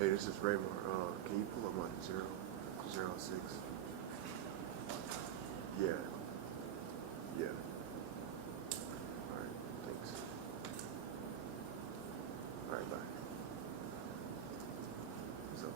Hey, this is Raymond. Can you pull up my 006? Yeah. Yeah. All right. Thanks. All right. Bye. So.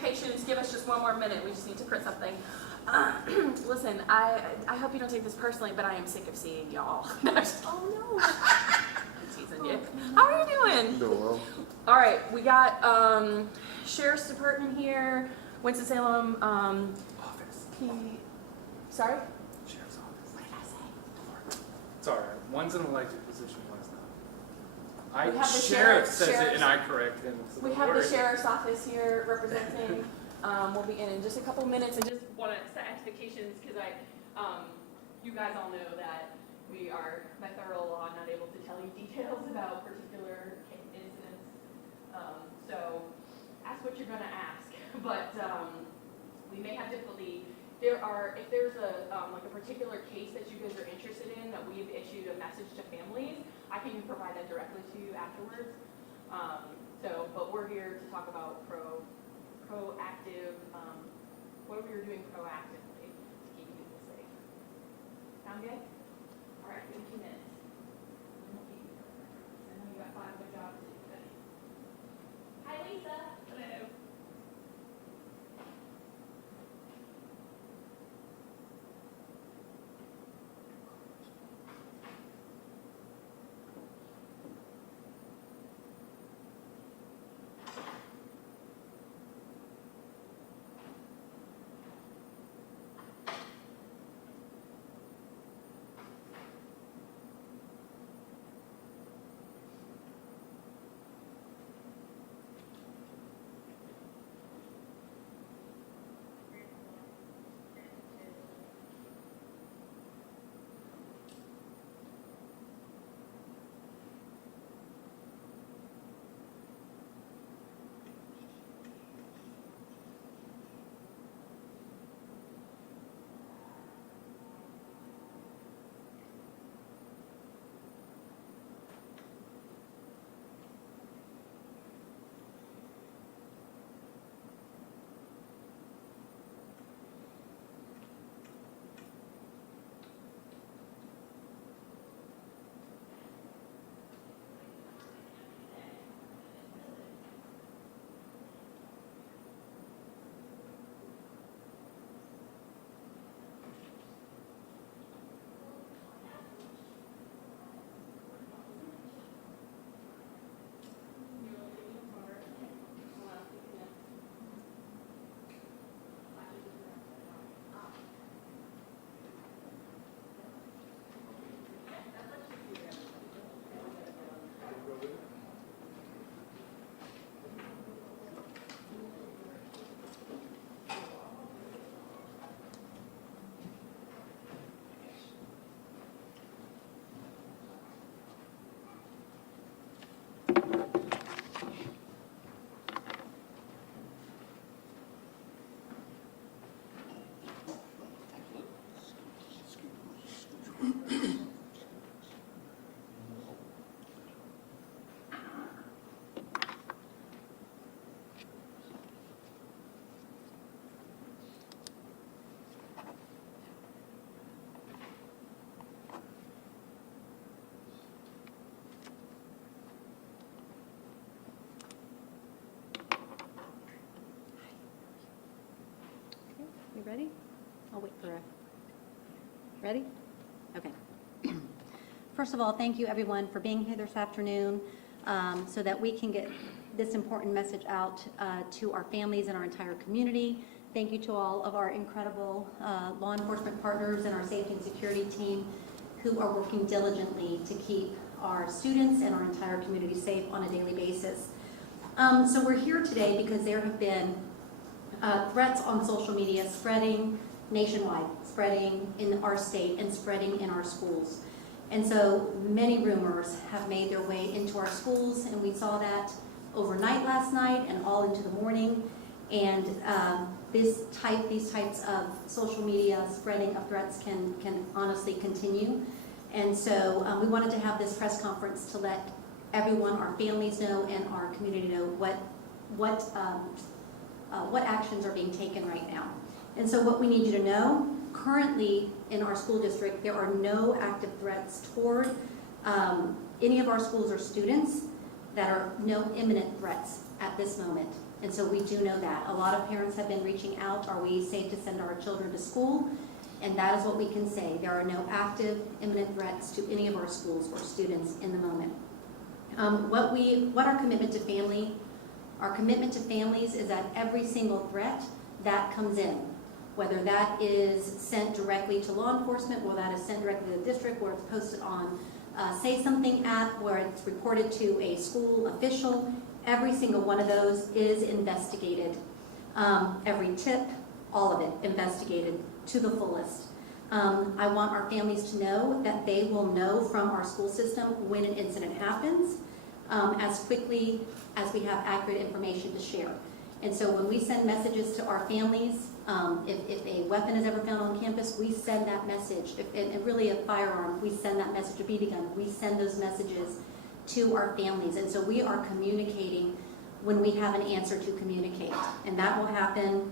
Patience, give us just one more minute. We just need to print something. Listen, I hope you don't take this personally, but I am sick of seeing y'all. Oh no. I'm teasing you. How are you doing? Doing well. All right, we got Sheriff's Department here, Winston-Salem. Office. Sorry? Sheriff's office. What did I say? It's all right. One's an elected position, one's not. We have the Sheriff says it, sheriff's- and I correct him. So We have the Sheriff's Office here representing. We'll be in just a couple minutes, and just want to set expectations because you guys all know that we are, by federal law, not able to tell you details about particular incidents. So ask what you're going to ask, but we may have difficulty. If there's like a particular case that you guys are interested in that we've issued a message to families, I can provide that directly to you afterwards. But we're here to talk about proactive, what we were doing proactively to keep people safe. Sound good? All right, give me 2 minutes. I know you got 5 good jobs to do today. Hi, Lisa. Hello. You ready? I'll wait for ready? Okay. First of all, thank you everyone for being here this afternoon so that we can get this important message out to our families and our entire community. Thank you to all of our incredible law enforcement partners and our safety and security team who are working diligently to keep our students and our entire community safe on a daily basis. So we're here today because there have been threats on social media spreading nationwide, spreading in our state, and spreading in our schools. And so many rumors have made their way into our schools, and we saw that overnight last night and all into the morning. And these types of social media spreading of threats can honestly continue. And so we wanted to have this press conference to let everyone, our families know, and our community know what actions are being taken right now. And so what we need you to know, currently in our school district, there are no active threats toward any of our schools or students. That are no imminent threats at this moment. And so we do know that. A lot of parents have been reaching out, are we safe to send our children to school? And that is what we can say. There are no active imminent threats to any of our schools or students in the moment. What our commitment to families is that every single threat that comes in, whether that is sent directly to law enforcement, or that is sent directly to the district, or it's posted on Say Something app, where it's reported to a school official, every single one of those is investigated. Every tip, all of it investigated to the fullest. I want our families to know that they will know from our school system when an incident happens, as quickly as we have accurate information to share. And so when we send messages to our families, if a weapon is ever found on campus, we send that message. And really a firearm, we send that message. A BB gun, we send those messages to our families. And so we are communicating when we have an answer to communicate. And that will happen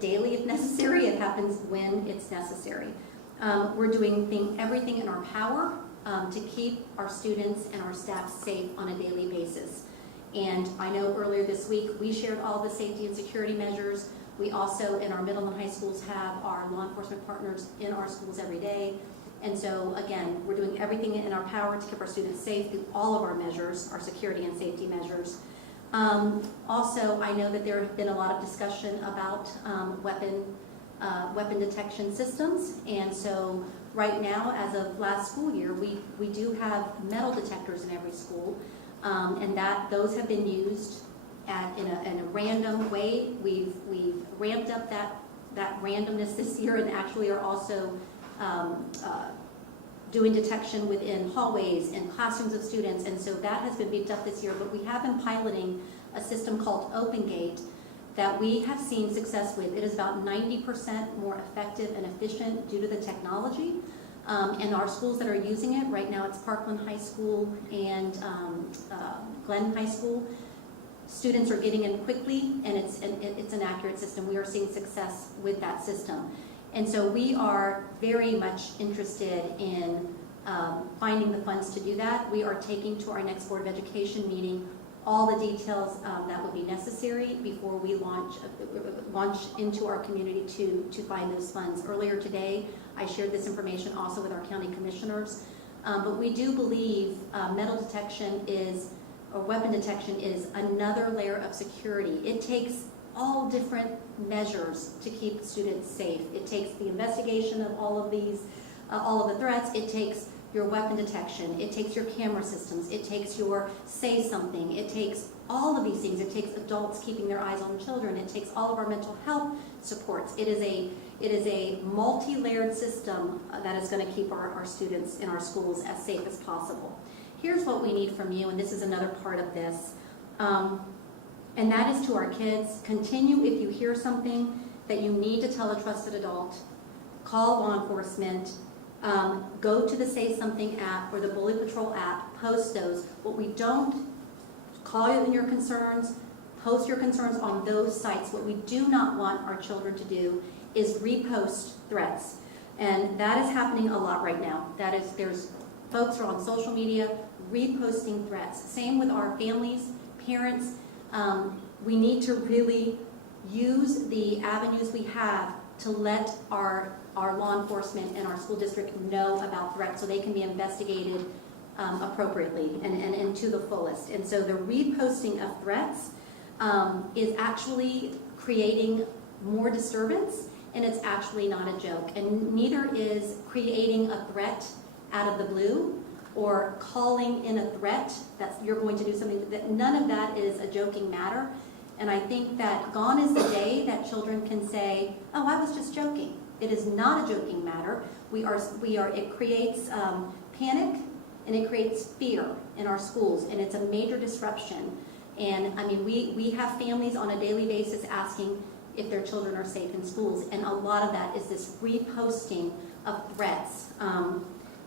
daily if necessary. It happens when it's necessary. We're doing everything in our power to keep our students and our staff safe on a daily basis. And I know earlier this week we shared all the safety and security measures. We also, in our middle and high schools, have our law enforcement partners in our schools every day. And so, again, we're doing everything in our power to keep our students safe through all of our measures, our security and safety measures. Also, I know that there have been a lot of discussion about weapon detection systems. And so right now, as of last school year, we do have metal detectors in every school. And those have been used in a random way. We've ramped up that randomness this year, and actually are also doing detection within hallways and classrooms of students. And so that has been beefed up this year. But we have been piloting a system called OpenGate that we have seen success with. It is about 90% more effective and efficient due to the technology. And our schools that are using it, right now it's Parkland High School and Glenn High School. Students are getting in quickly, and it's an accurate system. We are seeing success with that system. And so we are very much interested in finding the funds to do that. We are taking to our next Board of Education meeting all the details that would be necessary before we launch into our community to find those funds. Earlier today, I shared this information also with our county commissioners, but we do believe metal detection or weapon detection is another layer of security. It takes all different measures to keep students safe. It takes the investigation of all of the threats. It takes your weapon detection. It takes your camera systems. It takes your Say Something. It takes all of these things. It takes adults keeping their eyes on children. It takes all of our mental health supports. It is a multi-layered system that is going to keep our students in our schools as safe as possible. Here's what we need from you, and this is another part of this, and that is to our kids. Continue, if you hear something that you need to tell a trusted adult, call law enforcement, go to the Say Something app or the Bully Patrol app, post those. What we don't, call in your concerns, post your concerns on those sites. What we do not want our children to do is repost threats. And that is happening a lot right now. There's folks are on social media reposting threats. Same with our families, parents. We need to really use the avenues we have to let our law enforcement and our school district know about threats so they can be investigated appropriately and to the fullest. And so the reposting of threats is actually creating more disturbance, and it's actually not a joke. And neither is creating a threat out of the blue or calling in a threat that you're going to do something, that none of that is a joking matter. And I think that gone is the day that children can say, oh, I was just joking. It is not a joking matter. It creates panic and it creates fear in our schools, and it's a major disruption. And I mean, we have families on a daily basis asking if their children are safe in schools, and a lot of that is this reposting of threats.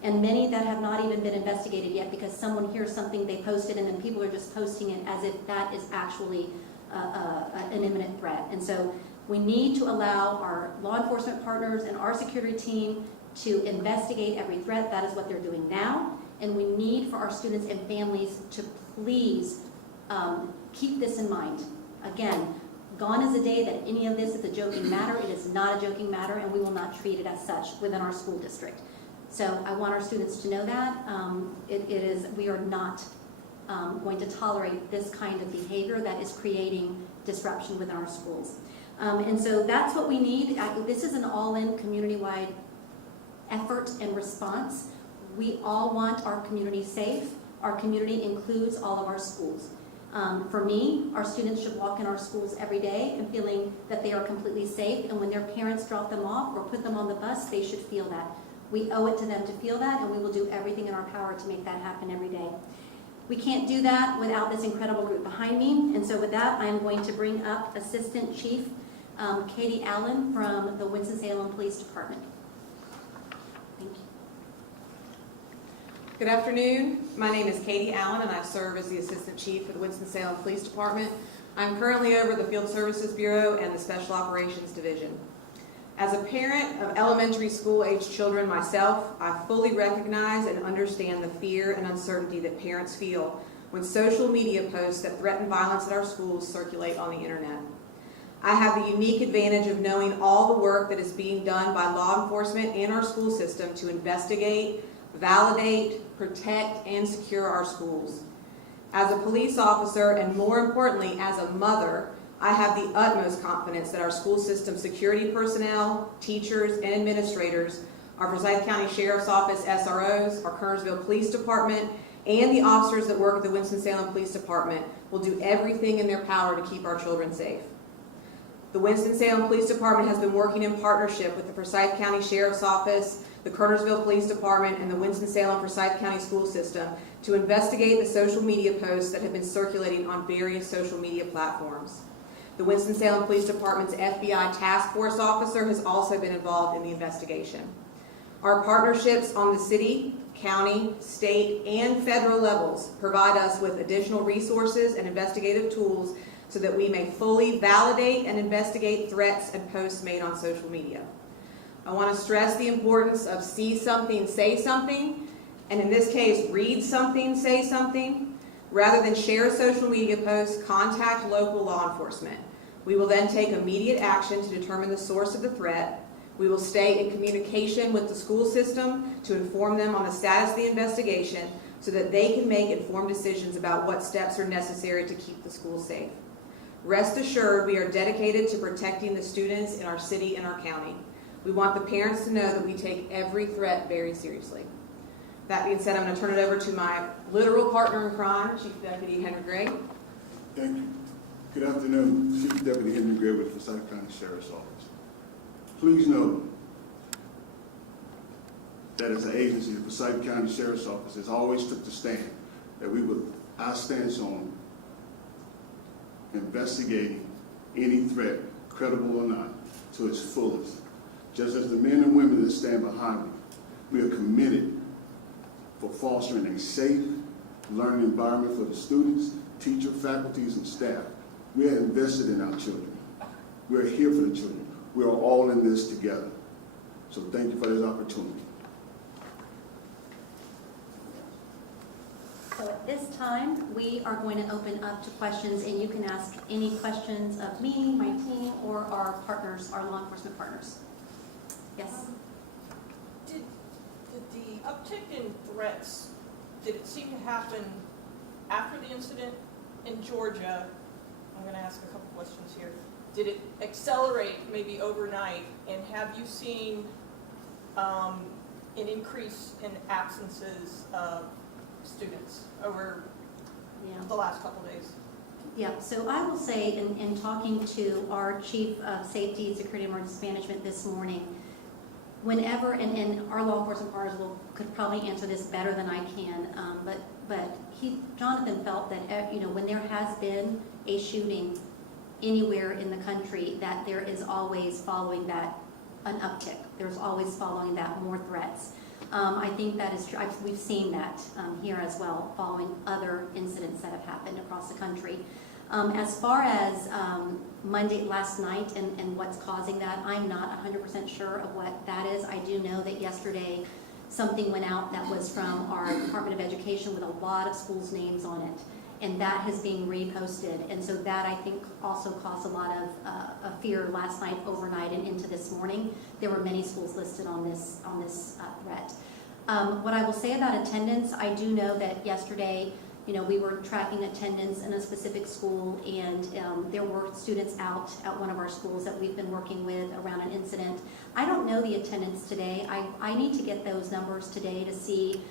And many that have not even been investigated yet because someone hears something they posted and then people are just posting it as if that is actually an imminent threat. And so we need to allow our law enforcement partners and our security team to investigate every threat. That is what they're doing now. And we need for our students and families to please keep this in mind. Again, gone is the day that any of this is a joking matter. It is not a joking matter, and we will not treat it as such within our school district. So I want our students to know that. We are not going to tolerate this kind of behavior that is creating disruption within our schools. And so that's what we need. This is an all-in community-wide effort and response. We all want our community safe. Our community includes all of our schools. For me, our students should walk in our schools every day and feeling that they are completely safe, and when their parents drop them off or put them on the bus, they should feel that. We owe it to them to feel that, and we will do everything in our power to make that happen every day. We can't do that without this incredible group behind me, and so with that, I am going to bring up Assistant Chief Katie Allen from the Winston-Salem Police Department. Thank you. Good afternoon. My name is Katie Allen, and I serve as the Assistant Chief for the Winston-Salem Police Department. I'm currently over the Field Services Bureau and the Special Operations Division. As a parent of elementary school-aged children myself, I fully recognize and understand the fear and uncertainty that parents feel when social media posts that threaten violence at our schools circulate on the internet. I have the unique advantage of knowing all the work that is being done by law enforcement and our school system to investigate, validate, protect, and secure our schools. As a police officer, and more importantly, as a mother, I have the utmost confidence that our school system security personnel, teachers, and administrators, our Forsyth County Sheriff's Office SROs, our Kernersville Police Department, and the officers that work at the Winston-Salem Police Department will do everything in their power to keep our children safe. The Winston-Salem Police Department has been working in partnership with the Forsyth County Sheriff's Office, the Kernersville Police Department, and the Winston-Salem Forsyth County School System to investigate the social media posts that have been circulating on various social media platforms. The Winston-Salem Police Department's FBI Task Force officer has also been involved in the investigation. Our partnerships on the city, county, state, and federal levels provide us with additional resources and investigative tools so that we may fully validate and investigate threats and posts made on social media. I want to stress the importance of see something, say something, and in this case, read something, say something. Rather than share a social media post, contact local law enforcement. We will then take immediate action to determine the source of the threat. We will stay in communication with the school system to inform them on the status of the investigation so that they can make informed decisions about what steps are necessary to keep the school safe. Rest assured, we are dedicated to protecting the students in our city and our county. We want the parents to know that we take every threat very seriously. That being said, I'm going to turn it over to my literal partner in crime, Chief Deputy Henry Gray. Thank you. Good afternoon, Chief Deputy Henry Gray with the Forsyth County Sheriff's Office. Please know that as an agency, the Forsyth County Sheriff's Office has always took the stand that our stance on investigating any threat, credible or not, to its fullest. Just as the men and women that stand behind me, we are committed for fostering a safe learning environment for the students, teachers, faculties, and staff. We are invested in our children. We are here for the children. We are all in this together. So thank you for this opportunity. So at this time, we are going to open up to questions, and you can ask any questions of me, my team, or our partners, our law enforcement partners. Yes? Did the uptick in threats, did it seem to happen after the incident in Georgia? I'm going to ask a couple questions here. did it accelerate maybe overnight? And have you seen an increase in absences of students over Yeah. the last couple days? Yeah, so I will say, in talking to our Chief of Safety, Security, and Emergency Management this morning, whenever, and our law enforcement partners could probably answer this better than I can, but Jonathan felt that, when there has been a shooting anywhere in the country, that there is always following that an uptick. There's always following that more threats. I think that is true. We've seen that here as well, following other incidents that have happened across the country. As far as last night and what's causing that, I'm not 100% sure of what that is. I do know that yesterday something went out that was from our Department of Education with a lot of schools' names on it, and that is being reposted. And so that, I think, also caused a lot of fear last night, overnight, and into this morning. There were many schools listed on this threat. What I will say about attendance, I do know that yesterday, we were tracking attendance in a specific school, and there were students out at one of our schools that we've been working with around an incident. I don't know the attendance today. I need to get those numbers today to see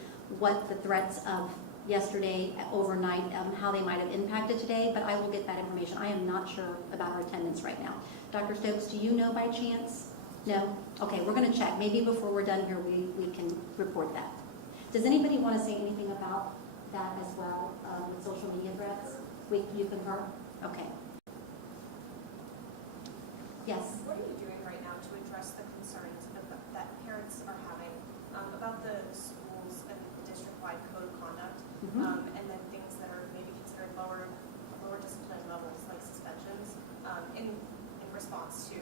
what the threats of yesterday overnight, how they might have impacted today, but I will get that information. I am not sure about our attendance right now. Dr. Stokes, do you know by chance? No? Okay, we're going to check. Maybe before we're done here, we can report that. Does anybody want to say anything about that as well, with social media threats? You concur? Okay. Yes? What are you doing right now to address the concerns that parents are having about the schools and the district-wide code of conduct, and then things that are maybe considered lower discipline levels, like suspensions, in response to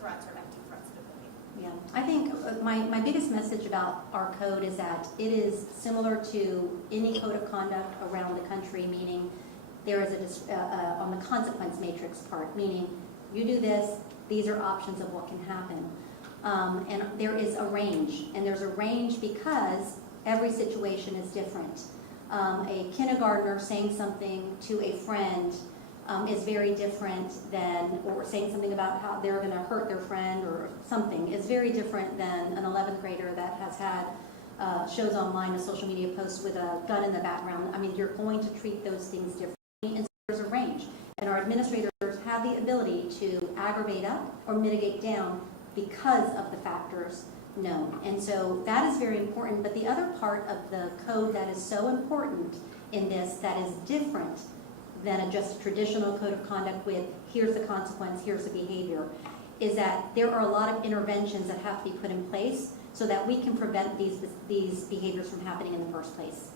threats or empty threats to the building? Yeah, I think my biggest message about our code is that it is similar to any code of conduct around the country, meaning there is on the consequence matrix part, meaning you do this, these are options of what can happen. And there is a range, and there's a range because every situation is different. A kindergartner saying something to a friend is very different than, or saying something about how they're going to hurt their friend or something is very different than an 11th grader that has had shows online a social media post with a gun in the background. I mean, you're going to treat those things differently, and so there's a range. And our administrators have the ability to aggravate up or mitigate down because of the factors known. And so that is very important. But the other part of the code that is so important in this, that is different than just a traditional code of conduct with here's the consequence, here's the behavior, is that there are a lot of interventions that have to be put in place so that we can prevent these behaviors from happening in the first place.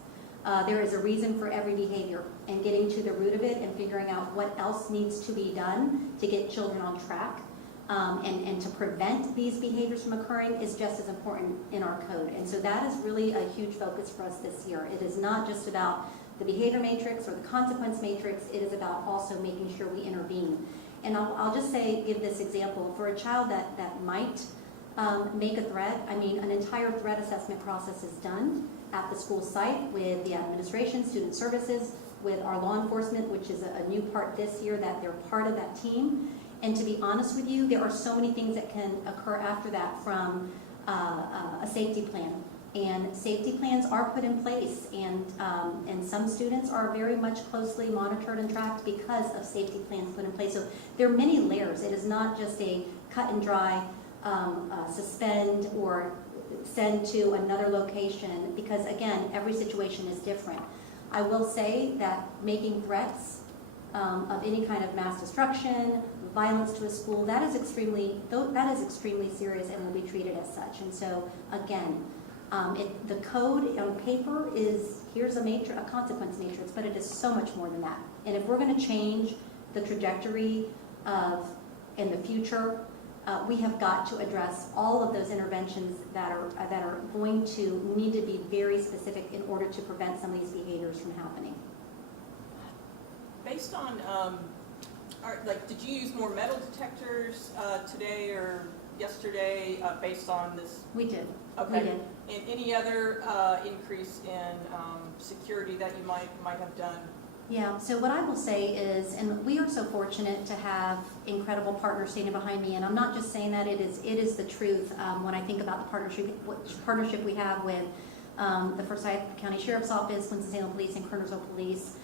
There is a reason for every behavior, and getting to the root of it and figuring out what else needs to be done to get children on track and to prevent these behaviors from occurring is just as important in our code. And so that is really a huge focus for us this year. It is not just about the behavior matrix or the consequence matrix, it is about also making sure we intervene. And I'll just say, give this example. For a child that might make a threat, I mean, an entire threat assessment process is done at the school site with the administration, student services, with our law enforcement, which is a new part this year, that they're part of that team. And to be honest with you, there are so many things that can occur after that, from a safety plan. And safety plans are put in place, and some students are very much closely monitored and tracked because of safety plans put in place. So there are many layers. It is not just a cut and dry suspend or send to another location, because again, every situation is different. I will say that making threats of any kind of mass destruction, violence to a school, that is extremely serious and will be treated as such. And so again, the code on paper is, here's a consequence matrix, but it is so much more than that. And if we're going to change the trajectory in the future, we have got to address all of those interventions that are going to need to be very specific in order to prevent some of these behaviors from happening. Based on, did you use more metal detectors today or yesterday based on this? We did. Okay. We did. And any other increase in security that you might have done? Yeah, so what I will say is, and we are so fortunate to have incredible partners standing behind me, and I'm not just saying that, it is the truth. When I think about the partnership we have with the Forsyth County Sheriff's Office, Winston-Salem Police, and Kernersville Police.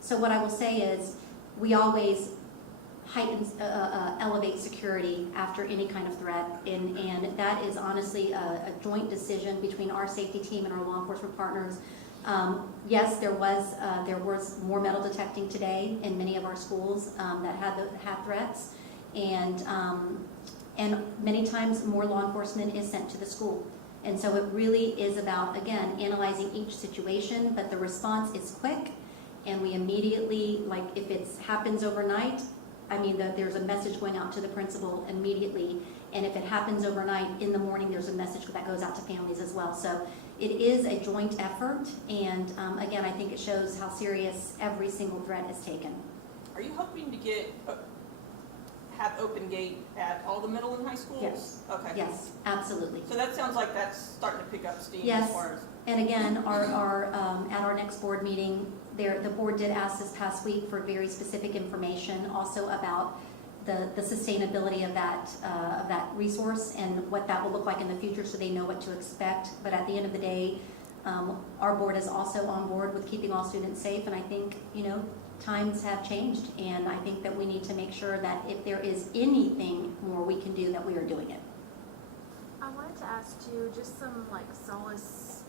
So what I will say is, we always elevate security after any kind of threat, and that is honestly a joint decision between our safety team and our law enforcement partners. Yes, there was more metal detecting today in many of our schools that had threats, and many times more law enforcement is sent to the school. And so it really is about, again, analyzing each situation, but the response is quick, and we immediately, like if it happens overnight, I mean, there's a message going out to the principal immediately, and if it happens overnight, in the morning, there's a message that goes out to families as well. So it is a joint effort, and again, I think it shows how serious every single threat is taken. Are you hoping to have open gate at all the middle and high schools? Yes. Okay. Yes, absolutely. So that sounds like that's starting to pick up steam Yes. as far as. And again, at our next board meeting, the board did ask this past week for very specific information also about the sustainability of that resource and what that will look like in the future, so they know what to expect. But at the end of the day, our board is also on board with keeping all students safe, and I think, times have changed, and I think that we need to make sure that if there is anything more we can do, that we are doing it. I wanted to ask you just some solace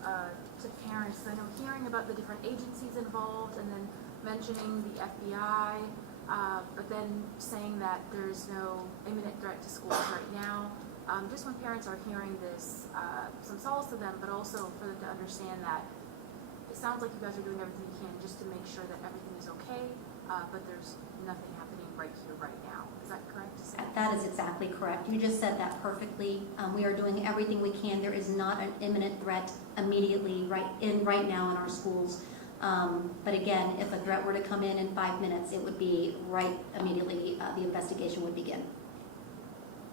to parents. I know hearing about the different agencies involved and then mentioning the FBI, but then saying that there's no imminent threat to schools right now. Just when parents are hearing this, some solace to them, but also for them to understand that it sounds like you guys are doing everything you can just to make sure that everything is okay, but there's nothing happening right here, right now. Is that correct to say? That is exactly correct. You just said that perfectly. We are doing everything we can. There is not an imminent threat immediately right now in our schools. But again, if a threat were to come in 5 minutes, it would be right immediately, the investigation would begin.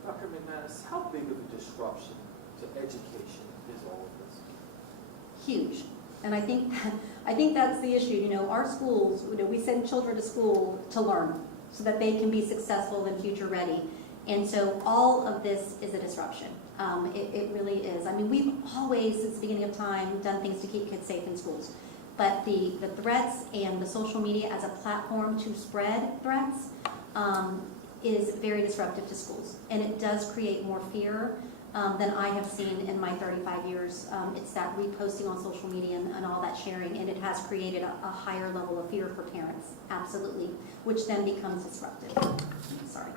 Dr. McManus, how big of a disruption to education is all of this? Huge. And I think that's the issue. Our schools, we send children to school to learn so that they can be successful and future ready. And so all of this is a disruption. It really is. I mean, we've always, since the beginning of time, done things to keep kids safe in schools. But the threats and the social media as a platform to spread threats is very disruptive to schools. And it does create more fear than I have seen in my 35 years. It's that reposting on social media and all that sharing, and it has created a higher level of fear for parents, absolutely, which then becomes disruptive. Sorry.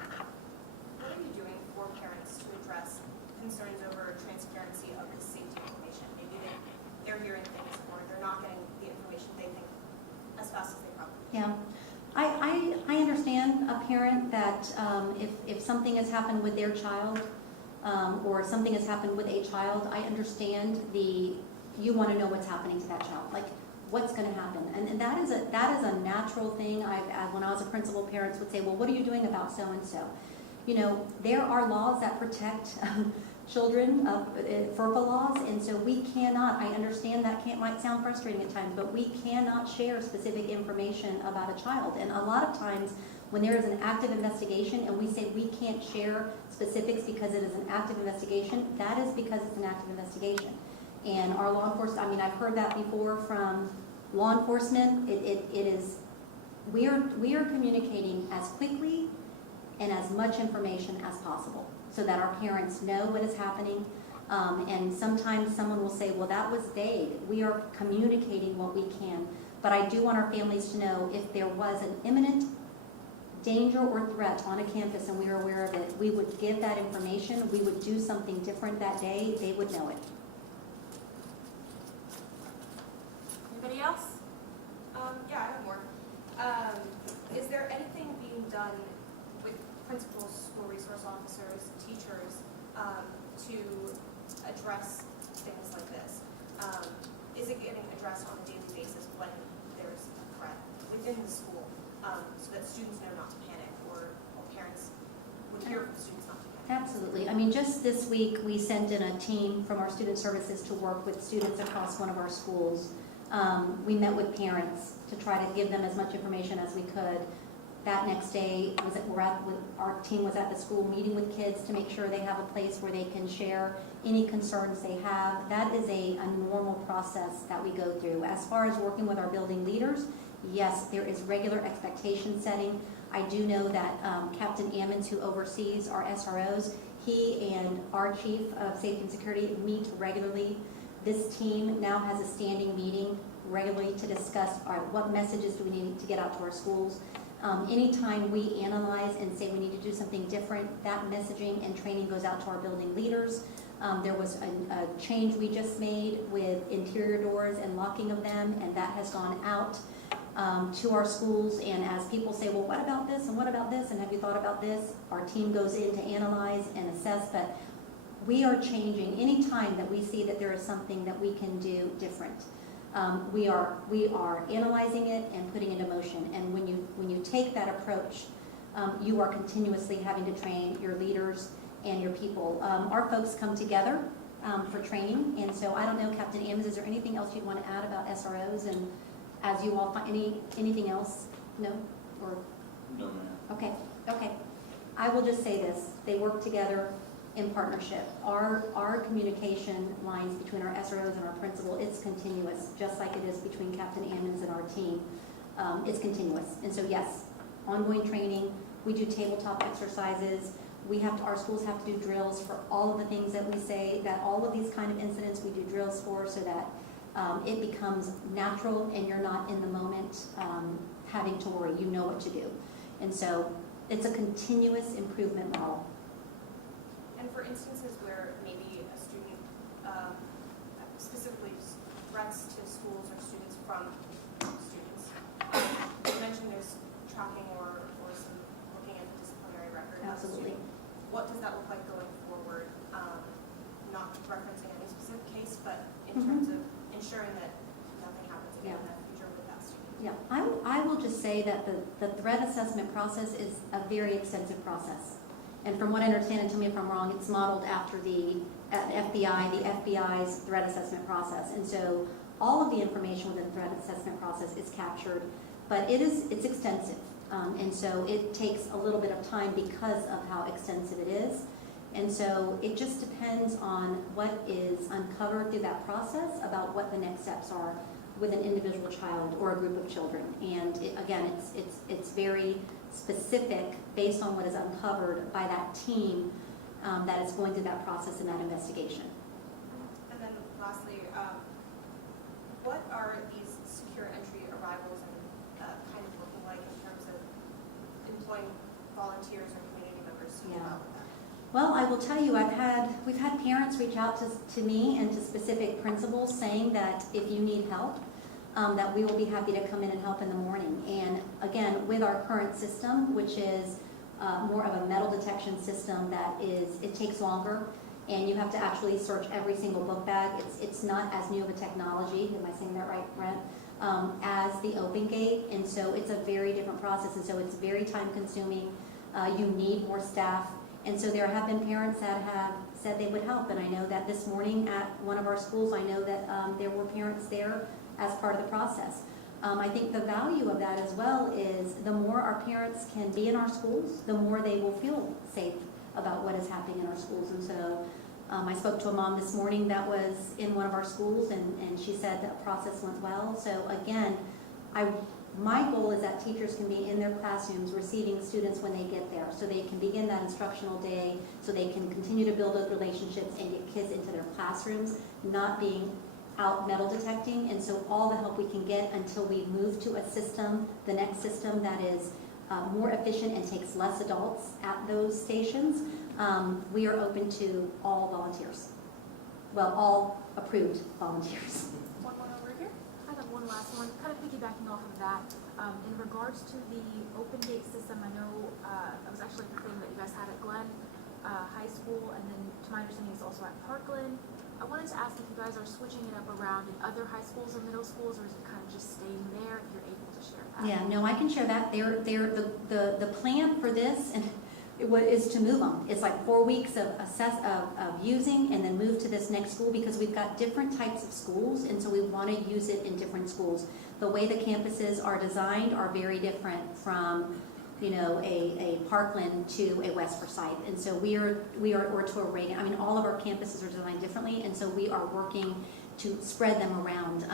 What are you doing for parents to address concerns over transparency of the safety information? Maybe they're hearing things or they're not getting the information they think as fast as they probably should. Yeah. I understand a parent that if something has happened with their child, or something has happened with a child, I understand you want to know what's happening to that child, like what's going to happen, and that is a natural thing. When I was a principal, parents would say, well, what are you doing about so and so? There are laws that protect children, FERPA laws, and so we cannot. I understand that might sound frustrating at times, but we cannot share specific information about a child, and a lot of times, when there is an active investigation and we say we can't share specifics because it is an active investigation, that is because it's an active investigation. And our law enforcement, I mean, I've heard that before from law enforcement. We are communicating as quickly and as much information as possible so that our parents know what is happening. And sometimes someone will say, well, that was vague. We are communicating what we can. But I do want our families to know if there was an imminent danger or threat on a campus and we are aware of it, we would give that information, we would do something different that day, they would know it. Anybody else? Yeah, I have more. Is there anything being done with principals, school resource officers, teachers, to address things like this? Is it getting addressed on a daily basis when there's a threat within the school, so that students know not to panic, or parents would hear from students not to panic? Absolutely. I mean, just this week, we sent in a team from our student services to work with students across one of our schools We met with parents to try to give them as much information as we could. That next day, our team was at the school meeting with kids to make sure they have a place where they can share any concerns they have. That is a normal process that we go through. As far as working with our building leaders, yes, there is regular expectation setting. I do know that Captain Ammons, who oversees our SROs, he and our Chief of Safety and Security meet regularly. This team now has a standing meeting regularly to discuss what messages do we need to get out to our schools. Anytime we analyze and say we need to do something different, that messaging and training goes out to our building leaders. There was a change we just made with interior doors and locking of them, and that has gone out to our schools. And as people say, well, what about this and what about this and have you thought about this? Our team goes in to analyze and assess, but we are changing. Anytime that we see that there is something that we can do different, we are analyzing it and putting it into motion. And when you take that approach, you are continuously having to train your leaders and your people. Our folks come together for training, and so I don't know, Captain Ammons, is there anything else you'd want to add about SROs, and as you all find anything else? No? Or No, ma'am. okay. I will just say this: they work together in partnership. Our communication lines between our SROs and our principal, it's continuous, just like it is between Captain Ammons and our team. It's continuous. And so yes, ongoing training. We do tabletop exercises. Our schools have to do drills for all of the things that we say, that all of these kind of incidents we do drills for, so that it becomes natural and you're not in the moment having to worry. You know what to do. And so it's a continuous improvement model. And for instances where maybe a student, specifically threats to schools or students from students, you mentioned there's tracking or some looking at the disciplinary record of the Absolutely. student. What does that look like going forward? Not referencing any specific case, but in terms of ensuring that nothing happens again in the future with that student. Yeah, I will just say that the threat assessment process is a very extensive process. And from what I understand, and tell me if I'm wrong, it's modeled after the FBI's threat assessment process. And so all of the information within the threat assessment process is captured, but it's extensive. And so it takes a little bit of time because of how extensive it is. And so it just depends on what is uncovered through that process about what the next steps are with an individual child or a group of children. And again, it's very specific based on what is uncovered by that team that is going through that process and that investigation. And then lastly, what are these secure entry arrivals and kind of looking like in terms of employing volunteers or community members to help out with that? Well, I will tell you, we've had parents reach out to me and to specific principals saying that if you need help, that we will be happy to come in and help in the morning. And again, with our current system, which is more of a metal detection system, it takes longer, and you have to actually search every single book bag. It's not as new of a technology, am I saying that right, Brent, as the open gate, and so it's a very different process, and so it's very time consuming. You need more staff, and so there have been parents that have said they would help, and I know that this morning at one of our schools, I know that there were parents there as part of the process. I think the value of that as well is the more our parents can be in our schools, the more they will feel safe about what is happening in our schools. And so I spoke to a mom this morning that was in one of our schools, and she said that process went well. So again, my goal is that teachers can be in their classrooms receiving students when they get there, so they can begin that instructional day, so they can continue to build those relationships and get kids into their classrooms, not being out metal detecting. And so all the help we can get until we move to a system, the next system that is more efficient and takes less adults at those stations, we are open to all volunteers. Well, all approved volunteers. One over here. I have one last one, kind of piggybacking off of that. In regards to the open gate system, I know that was actually the thing that you guys had at Glenn High School, and then to my understanding it's also at Parkland. I wanted to ask if you guys are switching it up around in other high schools or middle schools, or is it kind of just staying there, if you're able to share that? Yeah, no, I can share that. The plan for this, and is to move them. It's like 4 weeks of using and then move to this next school because we've got different types of schools, and so we want to use it in different schools. The way the campuses are designed are very different from, you know, a Parkland to a West Forsyth. And so or to a Reagan. I mean, all of our campuses are designed differently, and so we are working to spread them around.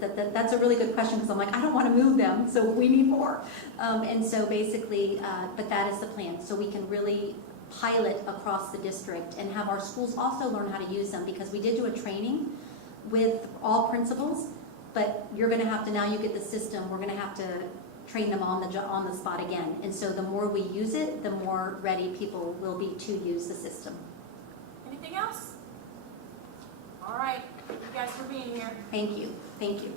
That's a really good question because I'm like, I don't want to move them, so we need more. And so basically, but that is the plan. So we can really pilot across the district and have our schools also learn how to use them, because we did do a training with all principals, but you're going to have to, now you get the system, we're going to have to train them on the spot again. And so the more we use it, the more ready people will be to use the system. Anything else? All right, thank you guys for being here. Thank you. Thank you.